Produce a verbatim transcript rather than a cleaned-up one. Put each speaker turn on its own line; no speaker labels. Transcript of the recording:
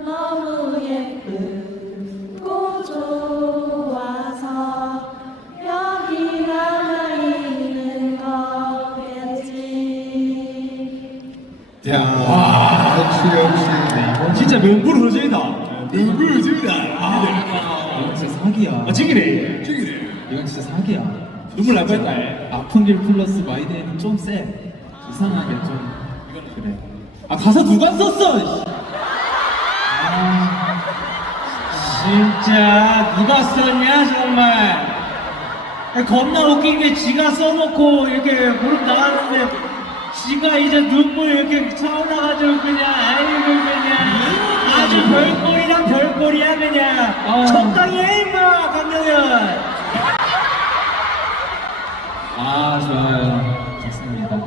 너무 예쁘고 좋아서 여기 남아있는 거겠지.
야, 와, 역시 역시.
진짜 명불 허전이다.
명불 요즘이다.
아,
이건 진짜 사기야.
아 지기네.
저기네.
이건 진짜 사기야.
눈물 날 뻔했다.
아픈 길 플러스 마이데이는 좀 세. 이상하게 좀 그래.
아 가사 누가 썼어? 아, 진짜 누가 썼냐 정말. 겁나 웃긴 게 지가 써놓고 이렇게 무릎 나갔는데 지가 이제 눈물 이렇게 차오나가지고 그냥 아이고 그냥 아주 별꼴이랑 별꼴이야 그냥.
어.
적당히 해 임마 강동현.
아 좋아요. 좋습니다.